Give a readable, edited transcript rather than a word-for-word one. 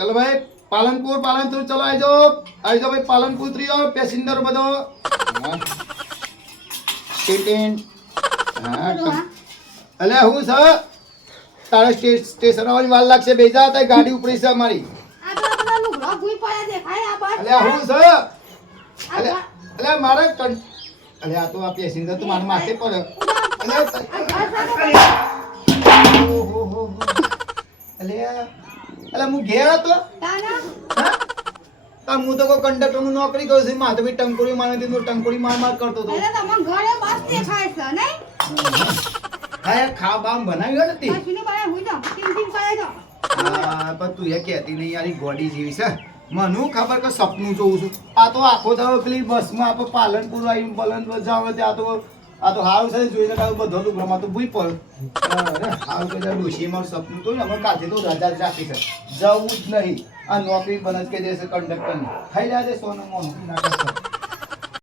चलो भाई पालनपुर पालनपुर चलो आई जाओ भाई पालनपुर उतरी जाओ पैसेंजर बदो टीन हाँ अले हूँ सर तारे स्टेशन वाली वाल लाख से भेजा था गाड़ी ऊपरी से हमारी अले हूँ सर अले मारे अले आ तो आप पैसेंजर तुम्हारे माथे पर अले अले अले मु घेरा तो હું તો કોઈ કંડક્ટર નું નોકરી કરું છું માથે ભાઈ ટંકોરી મારે દીધું ટંકોરી માર કરતો તો એટલે તમને ઘરે બસ દેખાય છે નહીં હા ખા બામ બનાવ્યો નથી સુની બાય હુઈ જા ટીમ કરે તો હા પણ તું એ કહેતી નહીં યાર ગોડી જેવી છે મને ખબર કે સપનું જોઉં છું આ તો આખો દાડો પેલી બસમાં આપણે પાલનપુર આવીને પાલનપુર જાવ ત્યાં તો હારું છે જોઈને કાઢું બધું લુગડામાં તો ભૂઈ પડ અરે હારું કે ડોશી મારું સપનું તો અમે કાઢે તો રજા જ રાખી છે જવું જ નહીં આ નોકરી બને જ કે દેશે કંડક્ટરની ખાઈ જાય સોનું મોનું નાટક